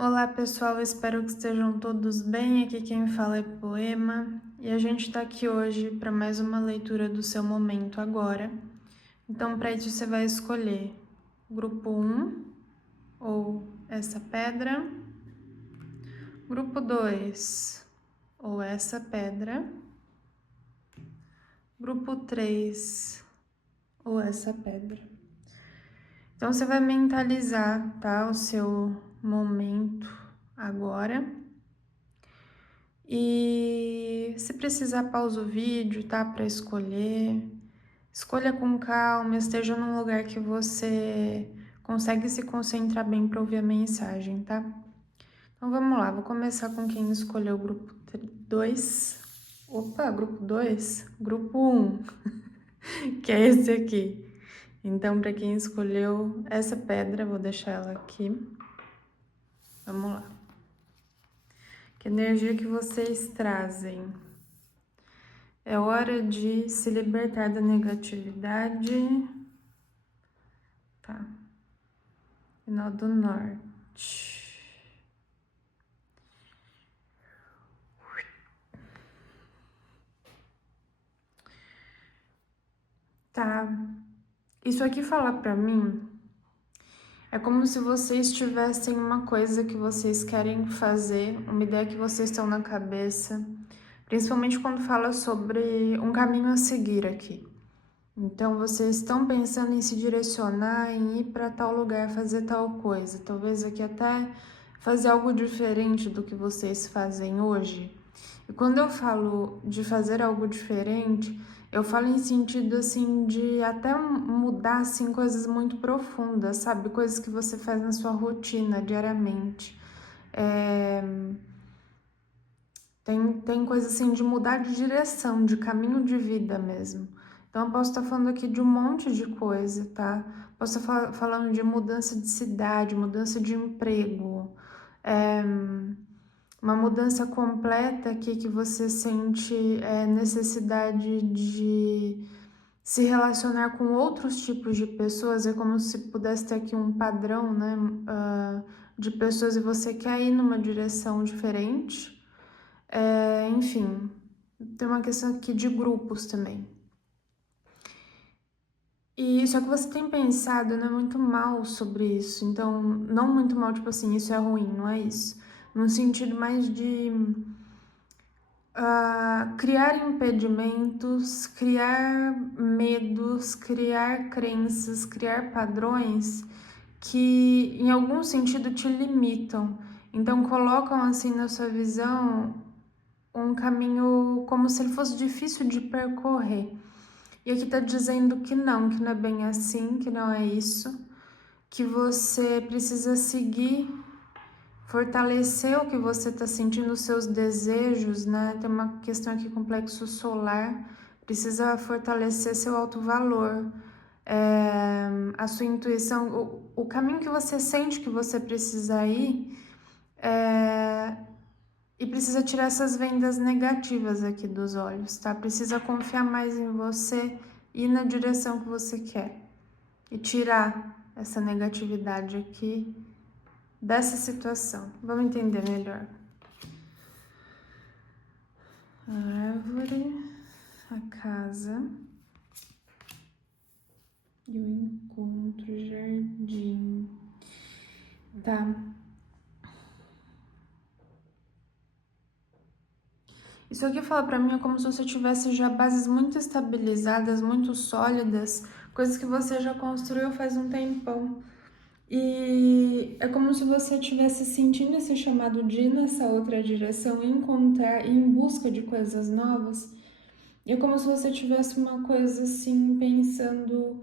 Olá pessoal, espero que estejam todos bem. Aqui quem fala é Poema e a gente está aqui hoje para mais uma leitura do seu momento agora. Então, para isso, você vai escolher grupo 1 ou essa pedra, grupo 2 ou essa pedra, grupo 3 ou essa pedra. Então, você vai mentalizar, tá, o seu momento agora. E se precisar, pausa o vídeo, tá? Para escolher. Escolha com calma, esteja num lugar que você consegue se concentrar bem para ouvir a mensagem, tá? Então vamos lá, vou começar com quem escolheu o grupo 2. Opa, grupo 2? Grupo 1, que é esse aqui. Então, para quem escolheu essa pedra, vou deixar ela aqui. Vamos lá. Que energia que vocês trazem? É hora de se libertar da negatividade. Tá. Final do norte. Tá. Isso aqui fala pra mim. É como se vocês tivessem uma coisa que vocês querem fazer, uma ideia que vocês estão na cabeça. Principalmente quando fala sobre um caminho a seguir aqui. Então, vocês estão pensando em se direcionar, em ir para tal lugar, fazer tal coisa. Talvez aqui até fazer algo diferente do que vocês fazem hoje. E quando eu falo de fazer algo diferente, eu falo em sentido assim de até mudar assim coisas muito profundas, sabe? Coisas que você faz na sua rotina diariamente. Tem coisa assim de mudar de direção, de caminho de vida mesmo. Então eu posso estar falando aqui de um monte de coisa, tá? Posso estar falando de mudança de cidade, mudança de emprego, uma mudança completa aqui que você sente necessidade de se relacionar com outros tipos de pessoas. É como se pudesse ter aqui um padrão, né, de pessoas e você quer ir numa direção diferente. Enfim, tem uma questão aqui de grupos também. E só que você tem pensado, né, muito mal sobre isso. Então, não muito mal, tipo assim, isso é ruim, não é isso. No sentido mais de criar impedimentos, criar medos, criar crenças, criar padrões que em algum sentido te limitam. Então colocam assim na sua visão um caminho como se ele fosse difícil de percorrer. E aqui tá dizendo que não é bem assim, que não é isso, que você precisa seguir, fortalecer o que você está sentindo, os seus desejos, né? Tem uma questão aqui com plexo solar, precisa fortalecer seu alto valor, a sua intuição, o caminho que você sente que você precisa ir, e precisa tirar essas vendas negativas aqui dos olhos, tá? Precisa confiar mais em você e ir na direção que você quer. E tirar essa negatividade aqui dessa situação. Vamos entender melhor. A árvore, a casa e o encontro, jardim. Tá. Isso aqui fala pra mim é como se você tivesse já bases muito estabilizadas, muito sólidas, coisas que você já construiu faz um tempão. E é como se você estivesse sentindo esse chamado de ir nessa outra direção, encontrar, ir em busca de coisas novas. E é como se você tivesse uma coisa assim, pensando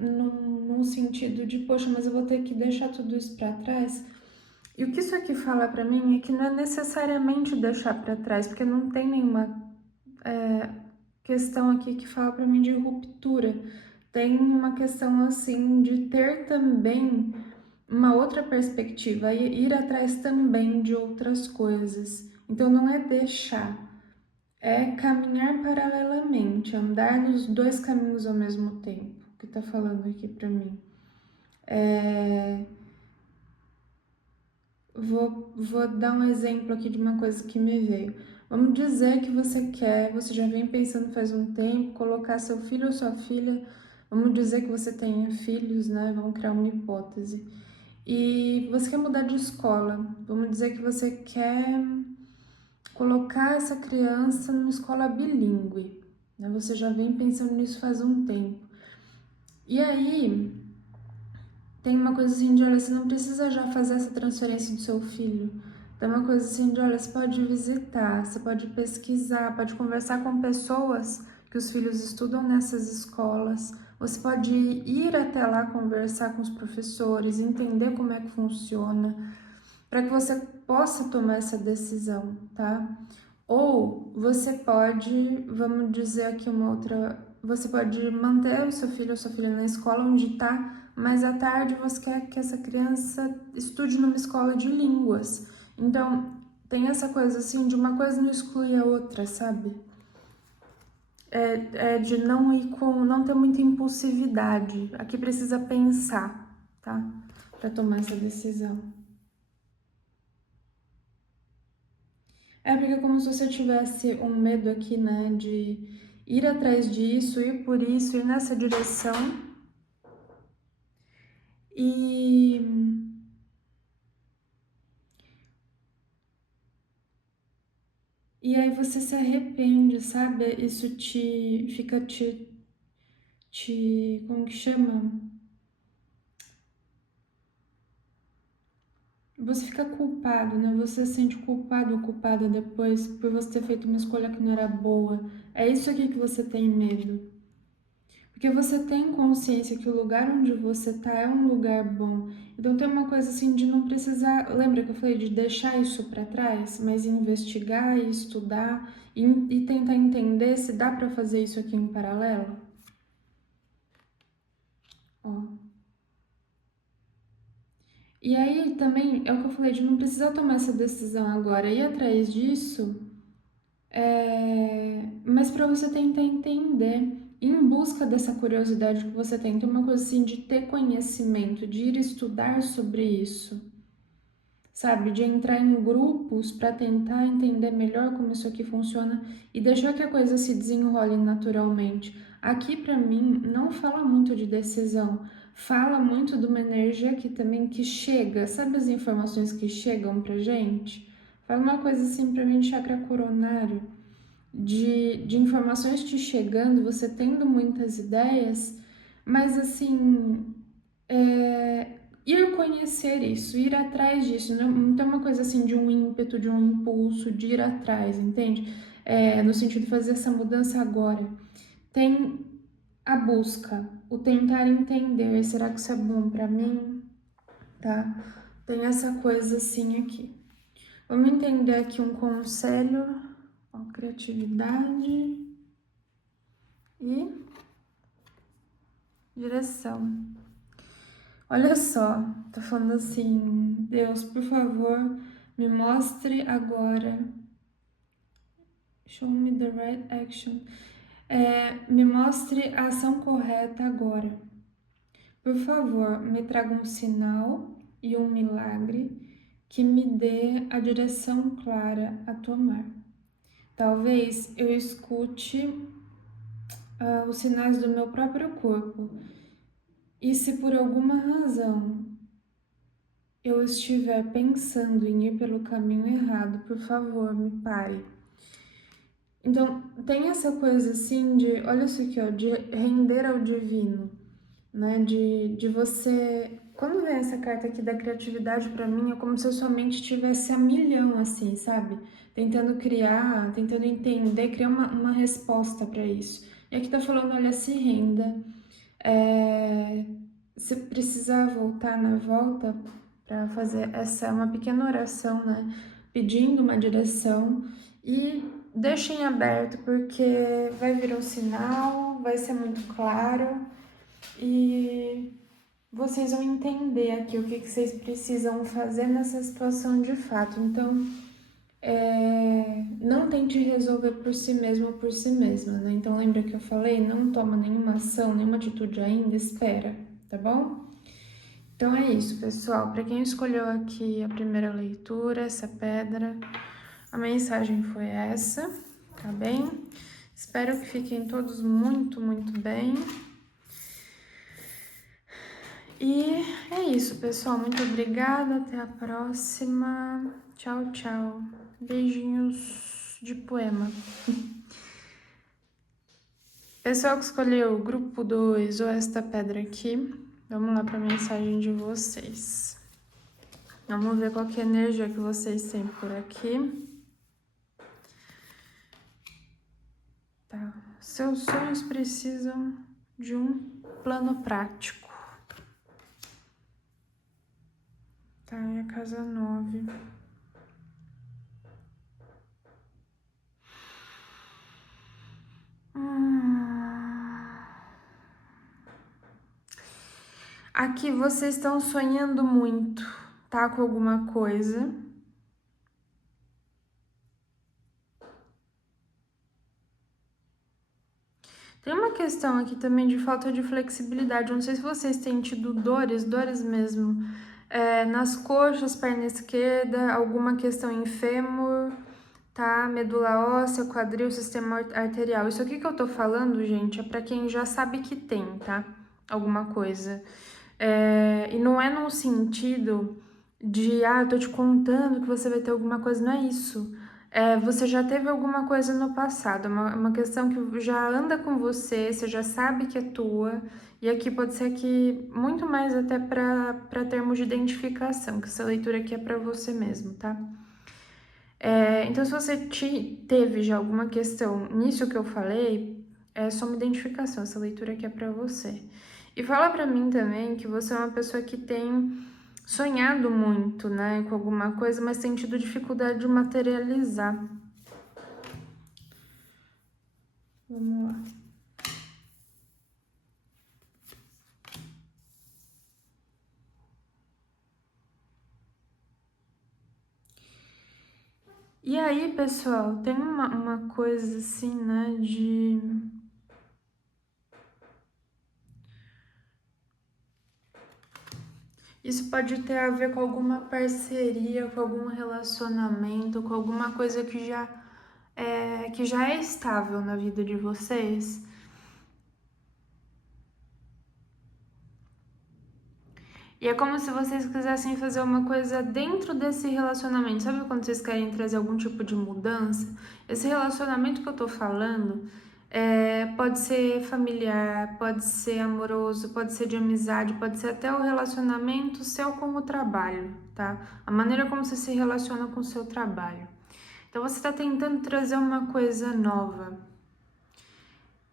num sentido de, poxa, mas eu vou ter que deixar tudo isso para trás. E o que isso aqui fala para mim é que não é necessariamente deixar para trás, porque não tem nenhuma questão aqui que fala para mim de ruptura. Tem uma questão assim de ter também uma outra perspectiva e ir atrás também de outras coisas. Então não é deixar, é caminhar paralelamente, andar nos dois caminhos ao mesmo tempo, que tá falando aqui para mim. vou dar um exemplo aqui de uma coisa que me veio. Vamos dizer que você já vem pensando faz um tempo, colocar seu filho ou sua filha, vamos dizer que você tenha filhos, né? Vamos criar uma hipótese. E você quer mudar de escola. Vamos dizer que você quer colocar essa criança numa escola bilíngue, né? Você já vem pensando nisso faz um tempo. E aí, tem uma coisa assim de, olha, você não precisa já fazer essa transferência do seu filho. Tem uma coisa assim de, olha, você pode visitar, você pode pesquisar, pode conversar com pessoas que os filhos estudam nessas escolas. Você pode ir até lá conversar com os professores, entender como é que funciona, para que você possa tomar essa decisão, tá? Ou você pode, vamos dizer aqui uma outra, você pode manter o seu filho ou sua filha na escola onde está, mas à tarde você quer que essa criança estude numa escola de línguas. Então, tem essa coisa assim, de uma coisa não exclui a outra, sabe? É de não ir com, não ter muita impulsividade. Aqui precisa pensar, tá? Para tomar essa decisão. É porque é como se você tivesse um medo aqui, né, de ir atrás disso, ir por isso, ir nessa direção. E aí você se arrepende, sabe? Isso como que chama? Você fica culpado, né? Você se sente culpado ou culpada depois por você ter feito uma escolha que não era boa. É isso aqui que você tem medo. Porque você tem consciência que o lugar onde você tá é um lugar bom. Então tem uma coisa assim de não precisar. Lembra que eu falei de deixar isso para trás, mas investigar e estudar e tentar entender se dá para fazer isso aqui em paralelo? Ó. E aí também é o que eu falei de não precisar tomar essa decisão agora, ir atrás disso, mas para você tentar entender, em busca dessa curiosidade que você tem, uma coisa assim de ter conhecimento, de ir estudar sobre isso, sabe? De entrar em grupos para tentar entender melhor como isso aqui funciona e deixar que a coisa se desenrole naturalmente. Aqui para mim não fala muito de decisão, fala muito de uma energia aqui também que chega, sabe as informações que chegam pra gente? Fala uma coisa assim para mim de chakra coronário, de informações te chegando, você tendo muitas ideias, mas assim, ir conhecer isso, ir atrás disso, não tem uma coisa assim de um ímpeto, de um impulso, de ir atrás, entende? No sentido de fazer essa mudança agora. Tem a busca, o tentar entender, será que isso é bom para mim? Tá? Tem essa coisa assim aqui. Vamos entender aqui um conselho, ó, criatividade e direção. Olha só, tô falando assim, Deus, por favor, me mostre agora. Show me the right action. Me mostre a ação correta agora. Por favor, me traga um sinal e um milagre que me dê a direção clara a tomar. Talvez eu escute os sinais do meu próprio corpo. E se por alguma razão eu estiver pensando em ir pelo caminho errado, por favor, me pare. Então, tem essa coisa assim de, olha isso aqui, ó, de render ao divino, né? De você. Quando vem essa carta aqui da criatividade pra mim, é como se a sua mente estivesse a milhão, assim, sabe? Tentando criar, tentando entender, criar uma resposta pra isso. E aqui tá falando, olha, se renda. Se precisar voltar na volta para fazer uma pequena oração, né? Pedindo uma direção e deixem aberto, porque vai vir um sinal, vai ser muito claro e vocês vão entender aqui o que vocês precisam fazer nessa situação de fato. Então, não tente resolver por si mesmo ou por si mesma, né? Então, lembra que eu falei? Não toma nenhuma ação, nenhuma atitude ainda, espera, tá bom? Então é isso, pessoal. Para quem escolheu aqui a primeira leitura, essa pedra, a mensagem foi essa, tá bem? Espero que fiquem todos muito, muito bem. E é isso, pessoal. Muito obrigada. Até a próxima. Tchau, tchau. Beijinhos de poema. Pessoal que escolheu o grupo 2 ou esta pedra aqui, vamos lá para a mensagem de vocês. Vamos ver qual que é a energia que vocês têm por aqui. Tá. Seus sonhos precisam de um plano prático. Tá, é a casa 9. Aqui vocês estão sonhando muito, tá? Com alguma coisa. Tem uma questão aqui também de falta de flexibilidade. Eu não sei se vocês têm tido dores mesmo, nas coxas, perna esquerda, alguma questão em fêmur, tá? Medula óssea, quadril, sistema arterial. Isso aqui que eu tô falando, gente, é pra quem já sabe que tem, tá? Alguma coisa. E não é num sentido de, eu tô te contando que você vai ter alguma coisa, não é isso. Você já teve alguma coisa no passado, uma questão que já anda com você já sabe que é tua, e aqui pode ser que muito mais até para termos de identificação, que essa leitura aqui é para você mesmo, tá? Então, se você teve já alguma questão nisso que eu falei, é só uma identificação, essa leitura aqui é para você. E fala para mim também que você é uma pessoa que tem sonhado muito, né, com alguma coisa, mas tem tido dificuldade de materializar. Vamos lá. E aí, pessoal, tem uma coisa assim, né, de... Isso pode ter a ver com alguma parceria, com algum relacionamento, com alguma coisa que já é estável na vida de vocês. E é como se vocês quisessem fazer uma coisa dentro desse relacionamento. Sabe quando vocês querem trazer algum tipo de mudança? Esse relacionamento que eu tô falando pode ser familiar, pode ser amoroso, pode ser de amizade, pode ser até o relacionamento seu com o trabalho, tá? A maneira como você se relaciona com o seu trabalho. Então você está tentando trazer uma coisa nova.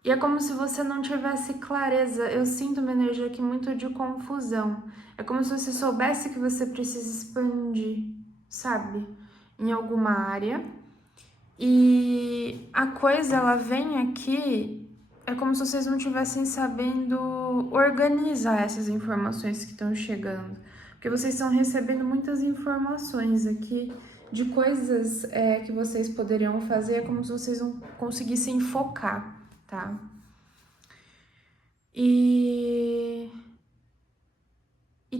E é como se você não tivesse clareza. Eu sinto uma energia aqui muito de confusão. É como se você soubesse que você precisa expandir, sabe? Em alguma área. E a coisa, ela vem aqui, é como se vocês não estivessem sabendo organizar essas informações que estão chegando. Porque vocês estão recebendo muitas informações aqui de coisas que vocês poderiam fazer, é como se vocês não conseguissem focar, tá? E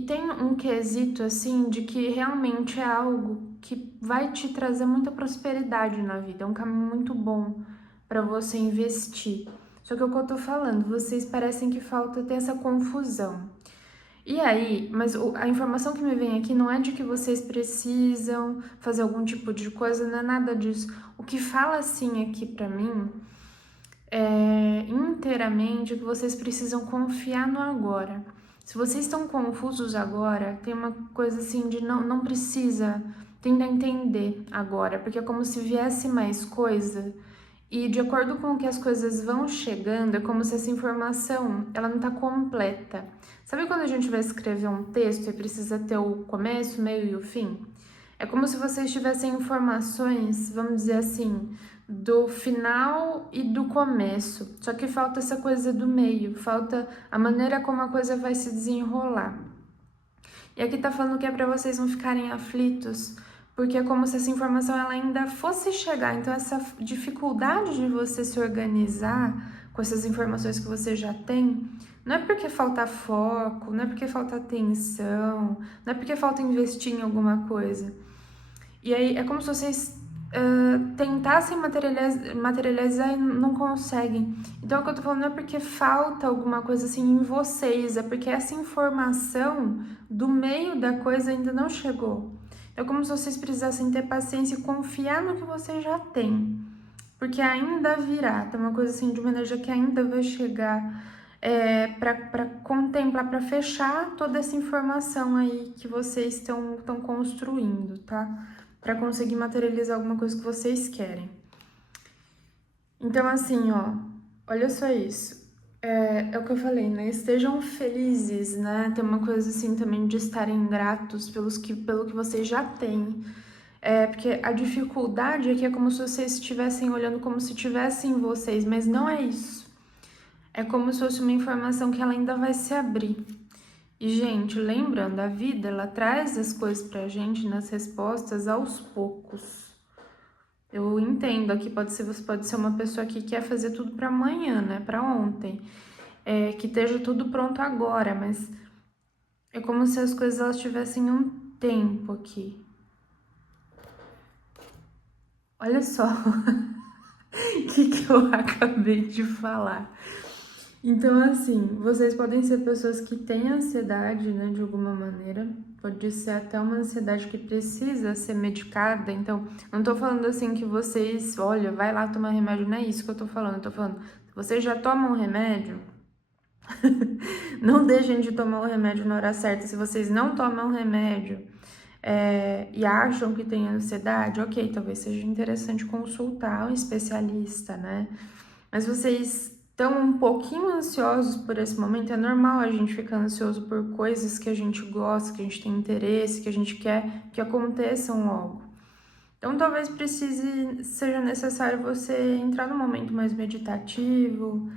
tem um quesito assim de que realmente é algo que vai te trazer muita prosperidade na vida, é um caminho muito bom para você investir. Só que é o que eu tô falando, vocês parecem que falta ter essa confusão. E aí, mas a informação que me vem aqui não é de que vocês precisam fazer algum tipo de coisa, não é nada disso. O que fala assim aqui para mim inteiramente que vocês precisam confiar no agora. Se vocês estão confusos agora, tem uma coisa assim de não precisa tentar entender agora, porque é como se viesse mais coisa e de acordo com que as coisas vão chegando, é como se essa informação ela não está completa. Sabe quando a gente vai escrever um texto e precisa ter o começo, o meio e o fim? É como se vocês tivessem informações, vamos dizer assim, do final e do começo. Só que falta essa coisa do meio, falta a maneira como a coisa vai se desenrolar. E aqui tá falando que é para vocês não ficarem aflitos, porque é como se essa informação ela ainda fosse chegar. Então essa dificuldade de você se organizar com essas informações que você já tem, Não é porque falta foco, não é porque falta atenção, não é porque falta investir em alguma coisa. E aí é como se vocês tentassem materializar e não conseguem. Então o que eu tô falando não é porque falta alguma coisa assim em vocês, é porque essa informação do meio da coisa ainda não chegou. É como se vocês precisassem ter paciência e confiar no que vocês já têm. Porque ainda virá, tem uma coisa assim de uma energia que ainda vai chegar para contemplar, para fechar toda essa informação aí que vocês estão construindo, tá? Para conseguir materializar alguma coisa que vocês querem. Então, assim, ó, olha só isso. É o que eu falei, né? Estejam felizes, né? Tem uma coisa assim também de estarem gratos pelo que vocês já têm. Porque a dificuldade é que é como se vocês estivessem olhando como se tivessem vocês, mas não é isso. É como se fosse uma informação que ela ainda vai se abrir. E, gente, lembrando, a vida, ela traz as coisas pra gente nas respostas aos poucos. Eu entendo, aqui você pode ser uma pessoa que quer fazer tudo para amanhã, né? Para ontem. Que esteja tudo pronto agora, mas é como se as coisas elas tivessem um tempo aqui. Olha só o que eu acabei de falar. Então, assim, vocês podem ser pessoas que têm ansiedade, né, de alguma maneira. Pode ser até uma ansiedade que precisa ser medicada. Então, não tô falando assim que vocês, olha, vai lá tomar remédio, não é isso que eu tô falando. Eu tô falando, vocês já tomam remédio, não deixem de tomar o remédio na hora certa. Se vocês não tomam remédio e acham que tem ansiedade, ok, talvez seja interessante consultar um especialista, né? Mas vocês estão um pouquinho ansiosos por esse momento. É normal a gente ficar ansioso por coisas que a gente gosta, que a gente tem interesse, que a gente quer que aconteçam logo. Então, talvez seja necessário você entrar num momento mais meditativo,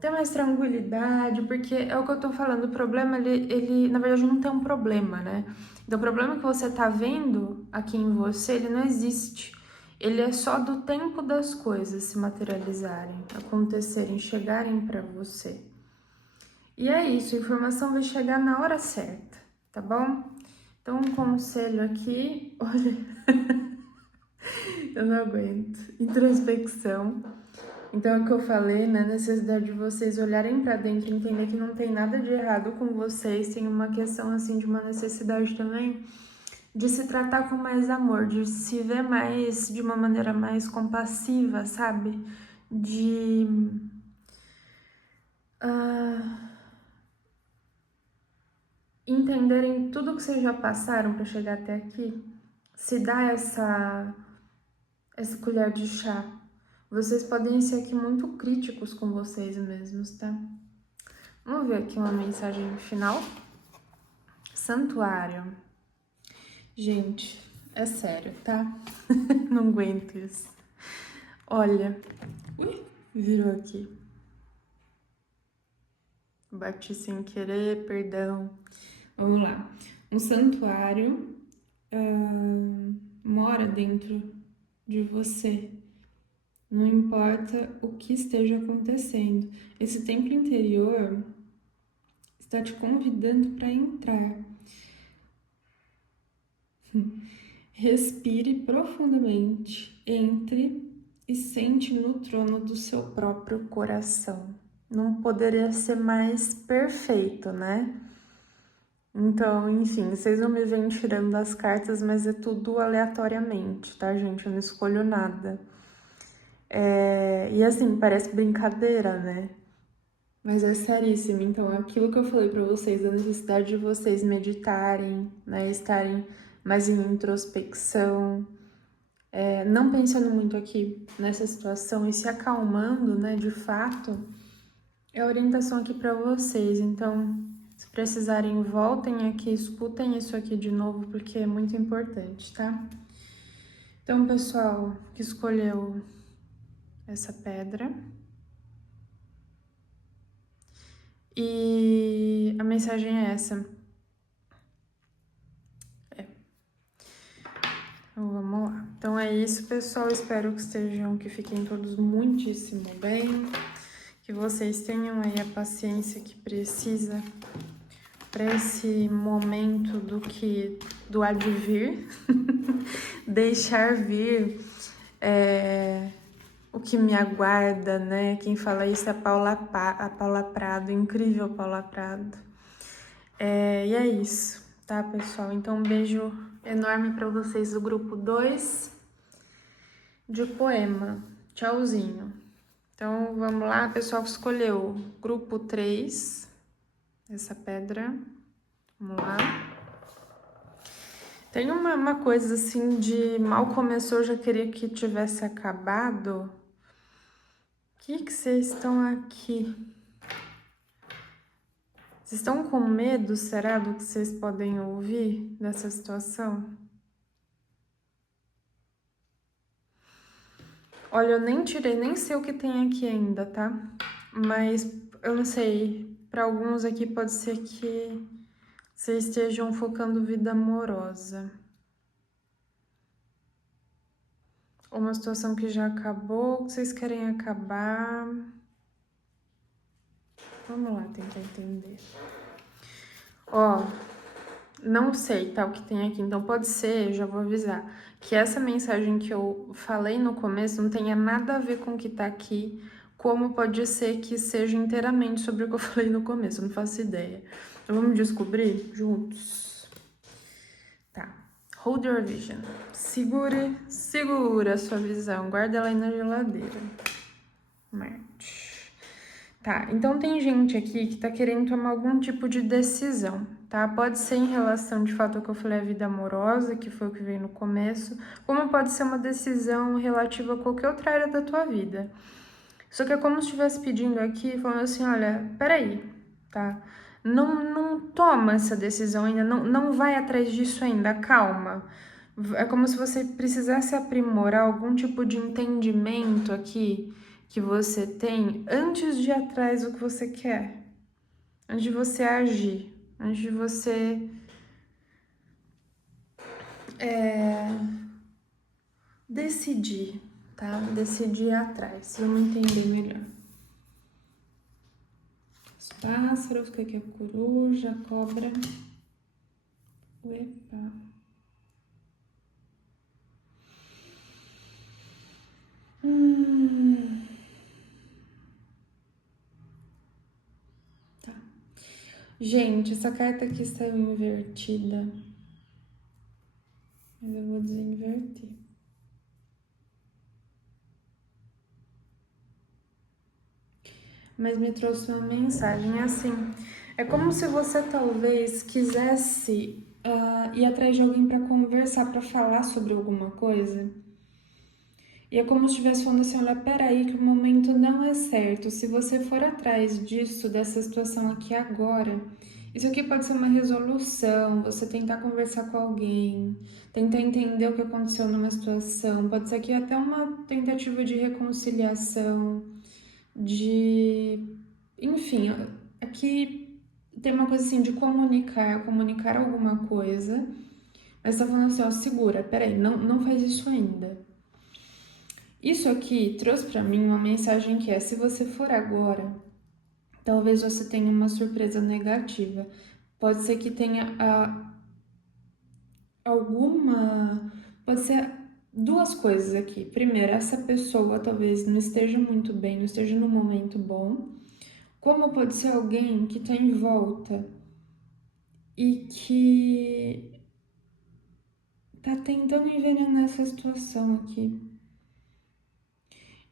ter mais tranquilidade, porque é o que eu tô falando, o problema, ele na verdade não tem um problema, né? Então, o problema que você tá vendo aqui em você, ele não existe. Ele é só do tempo das coisas se materializarem, acontecerem, chegarem para você. E é isso, a informação vai chegar na hora certa, tá bom? Então, um conselho aqui, olha, eu não aguento. Introspecção. Então, é o que eu falei, né? Necessidade de vocês olharem para dentro e entender que não tem nada de errado com vocês. Tem uma questão, assim, de uma necessidade também de se tratar com mais amor, de se ver mais, de uma maneira mais compassiva, sabe? De entenderem tudo que vocês já passaram para chegar até aqui. Se dá essa colher de chá. Vocês podem ser aqui muito críticos com vocês mesmos, tá? Vamos ver aqui uma mensagem final. Santuário. Gente, é sério, tá? Não aguento isso. Olha. Ui, virou aqui. Bati sem querer, perdão. Vamos lá. Um santuário mora dentro de você. Não importa o que esteja acontecendo. Esse templo interior está te convidando para entrar. Respire profundamente, entre e sente no trono do seu próprio coração. Não poderia ser mais perfeito, né? Então, enfim, vocês não me veem tirando as cartas, mas é tudo aleatoriamente, tá, gente? Eu não escolho nada. E assim, parece brincadeira, né? Mas é seríssimo. Então, aquilo que eu falei pra vocês, a necessidade de vocês meditarem, né? Estarem mais em introspecção, não pensando muito aqui nessa situação e se acalmando, né? De fato, é a orientação aqui pra vocês. Então, se precisarem, voltem aqui, escutem isso aqui de novo, porque é muito importante, tá? Então, pessoal que escolheu essa pedra. E a mensagem é essa. Então, vamos lá. Então é isso, pessoal. Espero que fiquem todos muitíssimo bem. Que vocês tenham aí a paciência que precisa para esse momento do advir, deixar vir o que me aguarda, né? Quem fala isso é a Paula Prado, incrível Paula Prado. E é isso, tá, pessoal? Então, um beijo enorme para vocês do grupo 2 de poema. Tchauzinho. Então, vamos lá, pessoal que escolheu grupo 3, essa pedra. Vamos lá. Tem uma coisa assim de mal começou, eu já queria que tivesse acabado. O que vocês estão aqui? Vocês estão com medo, será, do que vocês podem ouvir dessa situação? Olha, eu nem tirei, nem sei o que tem aqui ainda, tá? Mas eu não sei, para alguns aqui pode ser que vocês estejam focando vida amorosa. Uma situação que já acabou, que vocês querem acabar. Vamos lá tentar entender. Ó, não sei, tá, o que tem aqui. Então pode ser, já vou avisar, que essa mensagem que eu falei no começo não tenha nada a ver com o que tá aqui, como pode ser que seja inteiramente sobre o que eu falei no começo, eu não faço ideia. Então vamos descobrir juntos. Tá. Hold your vision. Segura a sua visão, guarda ela aí na geladeira. Marte. Tá, então tem gente aqui que tá querendo tomar algum tipo de decisão, tá? Pode ser em relação, de fato, ao que eu falei, a vida amorosa, que foi o que veio no começo, como pode ser uma decisão relativa a qualquer outra área da tua vida. Só que é como se estivesse pedindo aqui, falando assim, olha, peraí, tá? Não toma essa decisão ainda, não vai atrás disso ainda, calma. É como se você precisasse aprimorar algum tipo de entendimento aqui que você tem antes de ir atrás do que você quer, antes de você agir, antes de você decidir, tá? Decidir ir atrás, vamos entender melhor. Os pássaros, o que é coruja, cobra. Epa. Tá. Gente, essa carta aqui saiu invertida. Mas eu vou desinverter. Mas me trouxe uma mensagem assim. É como se você talvez quisesse ir atrás de alguém para conversar, para falar sobre alguma coisa. E é como se estivesse falando assim, olha, peraí que o momento não é certo. Se você for atrás disso, dessa situação aqui agora, isso aqui pode ser uma resolução, você tentar conversar com alguém, tentar entender o que aconteceu numa situação, pode ser aqui até uma tentativa de reconciliação, enfim, aqui tem uma coisa assim de comunicar alguma coisa, mas tá falando assim, ó, segura, peraí, não faz isso ainda. Isso aqui trouxe para mim uma mensagem que é, se você for agora, talvez você tenha uma surpresa negativa. Pode ser que tenha pode ser duas coisas aqui. Primeiro, essa pessoa talvez não esteja muito bem, não esteja num momento bom. Como pode ser alguém que está em volta e que tá tentando envenenar essa situação aqui.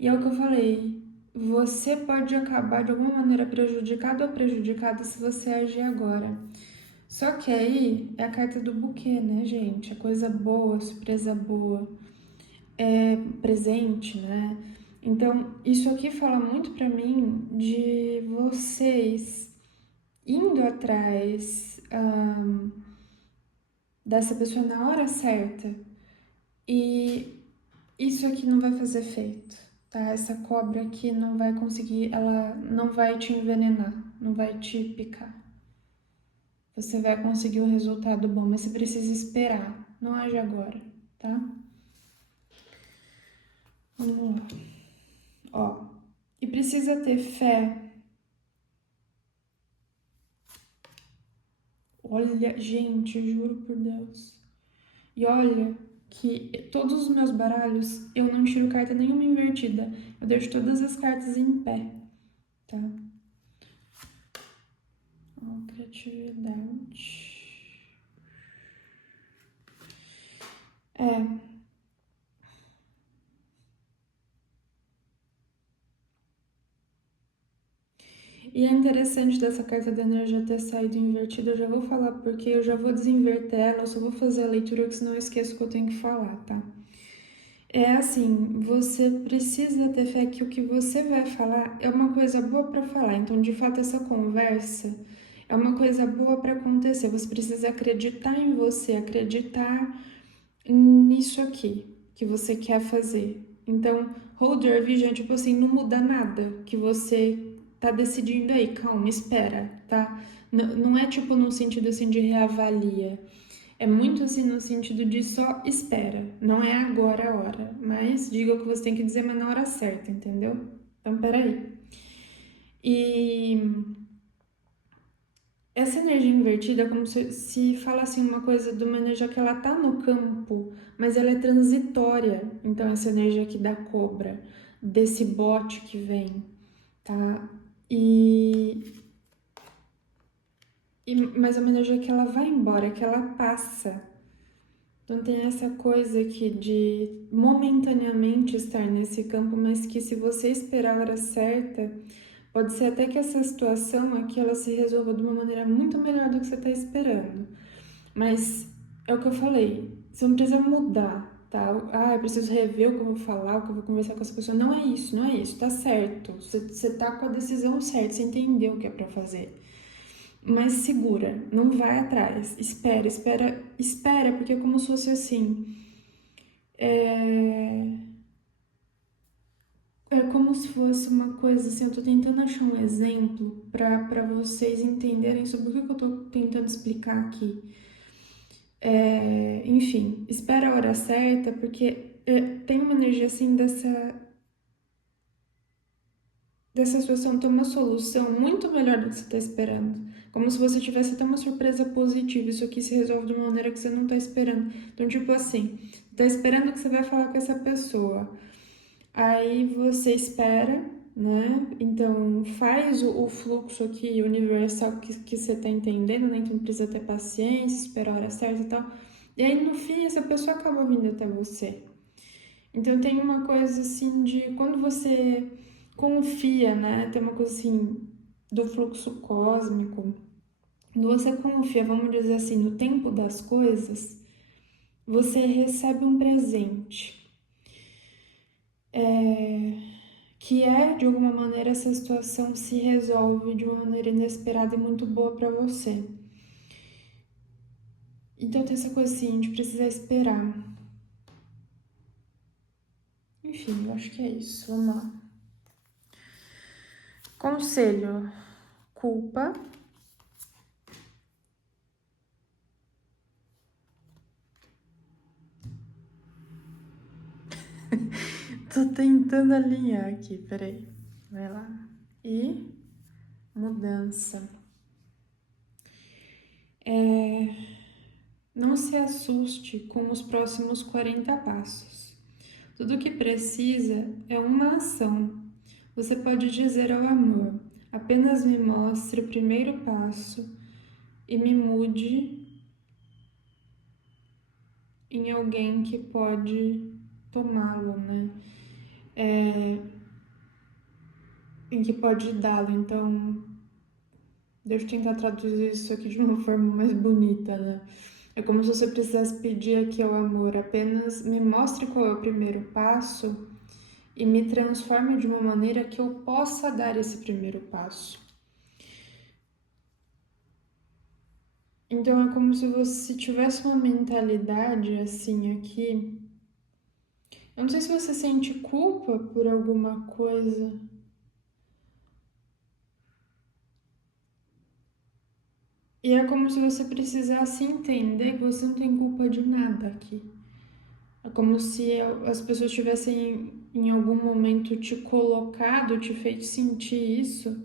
E é o que eu falei, você pode acabar de alguma maneira prejudicado ou prejudicada se você agir agora. Só que aí é a carta do buquê, né, gente? A coisa boa, surpresa boa, presente, né? Então, isso aqui fala muito pra mim de vocês indo atrás dessa pessoa na hora certa. E isso aqui não vai fazer efeito, tá? Essa cobra aqui não vai conseguir, ela não vai te envenenar, não vai te picar. Você vai conseguir um resultado bom, mas você precisa esperar, não age agora, tá? Vamos lá. Ó, E precisa ter fé. Olha, gente, juro por Deus. E olha que todos os meus baralhos eu não tiro carta nenhuma invertida. Eu deixo todas as cartas em pé, tá? Ó, criatividade. É. E é interessante dessa carta da energia ter saído invertida. Eu já vou falar porque eu já vou desinverter ela. Eu só vou fazer a leitura, que senão eu esqueço o que eu tenho que falar, tá? É assim, você precisa ter fé que o que você vai falar é uma coisa boa para falar. Então, de fato, essa conversa é uma coisa boa para acontecer. Você precisa acreditar em você, acreditar nisso aqui que você quer fazer. Então, hold your vision, tipo assim, não muda nada que você tá decidindo aí. Calma, espera, tá? Não é tipo no sentido assim de reavalia. É muito assim no sentido de só espera. Não é agora a hora, mas diga o que você tem que dizer, mas na hora certa, entendeu? Então, peraí. E essa energia invertida é como se falasse uma coisa de uma energia que ela tá no campo, mas ela é transitória. Então, essa energia aqui da cobra, desse bote que vem, tá? Mas é uma energia que ela vai embora, que ela passa. Então tem essa coisa aqui de momentaneamente estar nesse campo, mas que se você esperar a hora certa, pode ser até que essa situação aqui ela se resolva de uma maneira muito melhor do que você está esperando. Mas é o que eu falei, você não precisa mudar, tá? Ah, eu preciso rever o que eu vou falar, o que eu vou conversar com essa pessoa. Não é isso, não é isso, tá certo. Você tá com a decisão certa, você entendeu o que é pra fazer. Mas segura, não vai atrás, espera, porque é como se fosse assim. É, é como se fosse uma coisa assim, eu tô tentando achar um exemplo para vocês entenderem sobre o que eu tô tentando explicar aqui. Enfim, espera a hora certa, porque tem uma energia assim dessa situação ter uma solução muito melhor do que você está esperando. Como se você tivesse até uma surpresa positiva. Isso aqui se resolve de uma maneira que você não está esperando. Então, tipo assim, tá esperando que você vai falar com essa pessoa. Aí você espera, né? Então faz o fluxo aqui universal que você tá entendendo, né? Então precisa ter paciência, esperar a hora certa e tal. E aí no fim essa pessoa acaba vindo até você. Então tem uma coisa assim de quando você confia, né? Tem uma coisa assim do fluxo cósmico. Quando você confia, vamos dizer assim, no tempo das coisas, você recebe um presente. Que é, de alguma maneira, essa situação se resolve de uma maneira inesperada e muito boa para você. Então tem essa coisa assim, de precisar esperar. Enfim, eu acho que é isso. Vamos lá. Conselho: culpa. Tô tentando alinhar aqui, peraí. Vai lá. E mudança. Não se assuste com os próximos 40 passos. Tudo o que precisa é uma ação. Você pode dizer ao amor: apenas me mostre o primeiro passo e me mude em alguém que pode tomá-lo, né? Em que pode dá-lo. Então, deixa eu tentar traduzir isso aqui de uma forma mais bonita, né? É como se você precisasse pedir aqui ao amor: apenas me mostre qual é o primeiro passo e me transforme de uma maneira que eu possa dar esse primeiro passo. Então é como se você tivesse uma mentalidade assim aqui. Eu não sei se você sente culpa por alguma coisa. E é como se você precisasse entender que você não tem culpa de nada aqui. É como se as pessoas tivessem em algum momento te colocado, te feito sentir isso,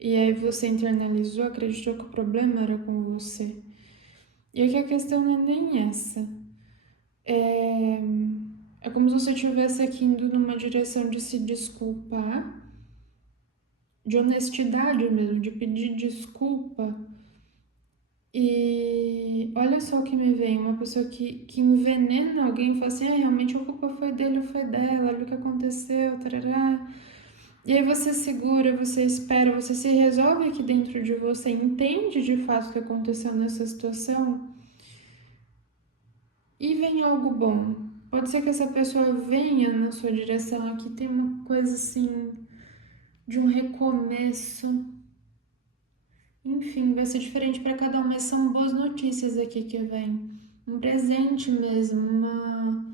e aí você internalizou, acreditou que o problema era com você. E aqui a questão não é nem essa. É como se você estivesse aqui indo numa direção de se desculpar, de honestidade mesmo, de pedir desculpa. E olha só o que me vem, uma pessoa que envenena alguém e fala assim, realmente a culpa foi dele ou foi dela, olha o que aconteceu, tarará. E aí você segura, você espera, você se resolve aqui dentro de você, entende de fato o que aconteceu nessa situação e vem algo bom. Pode ser que essa pessoa venha na sua direção, aqui tem uma coisa assim de um recomeço. Enfim, vai ser diferente para cada um, mas são boas notícias aqui que vem. Um presente mesmo,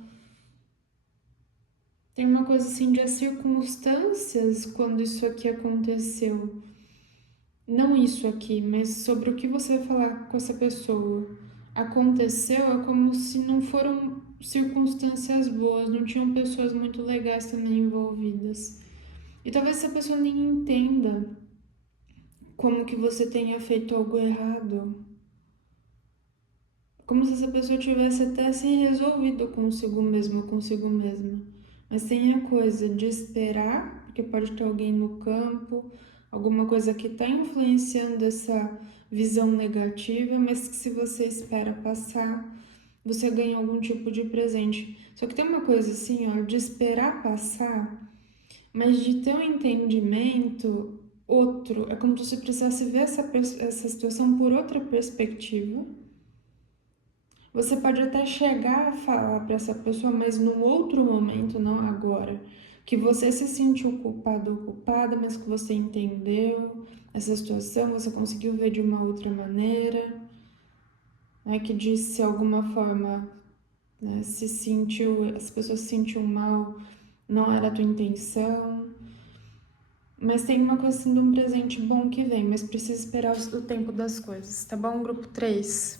tem uma coisa assim de as circunstâncias quando isso aqui aconteceu. Não isso aqui, mas sobre o que você vai falar com essa pessoa. Aconteceu é como se não foram circunstâncias boas, não tinham pessoas muito legais também envolvidas. E talvez essa pessoa nem entenda como que você tenha feito algo errado. Como se essa pessoa tivesse até se resolvido consigo mesmo, consigo mesma. Mas tem a coisa de esperar, porque pode ter alguém no campo, alguma coisa que está influenciando essa visão negativa, mas que se você espera passar, você ganha algum tipo de presente. Só que tem uma coisa assim, ó, de esperar passar, mas de ter um entendimento outro. É como se você precisasse ver essa situação por outra perspectiva. Você pode até chegar a falar para essa pessoa, mas num outro momento, não agora. Que você se sentiu culpado ou culpada, mas que você entendeu essa situação, você conseguiu ver de uma outra maneira, né? Que de alguma forma, né, se sentiu, as pessoas se sentiam mal, não era a tua intenção. Mas tem uma coisa assim de um presente bom que vem, mas precisa esperar o tempo das coisas, tá bom? Grupo 3.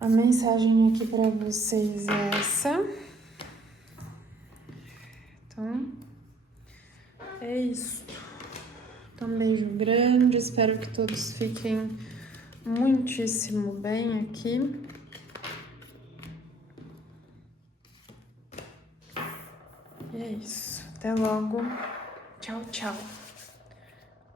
A mensagem aqui para vocês é essa. Então, é isso. Então, um beijo grande. Espero que todos fiquem muitíssimo bem aqui. E é isso. Até logo. Tchau, tchau.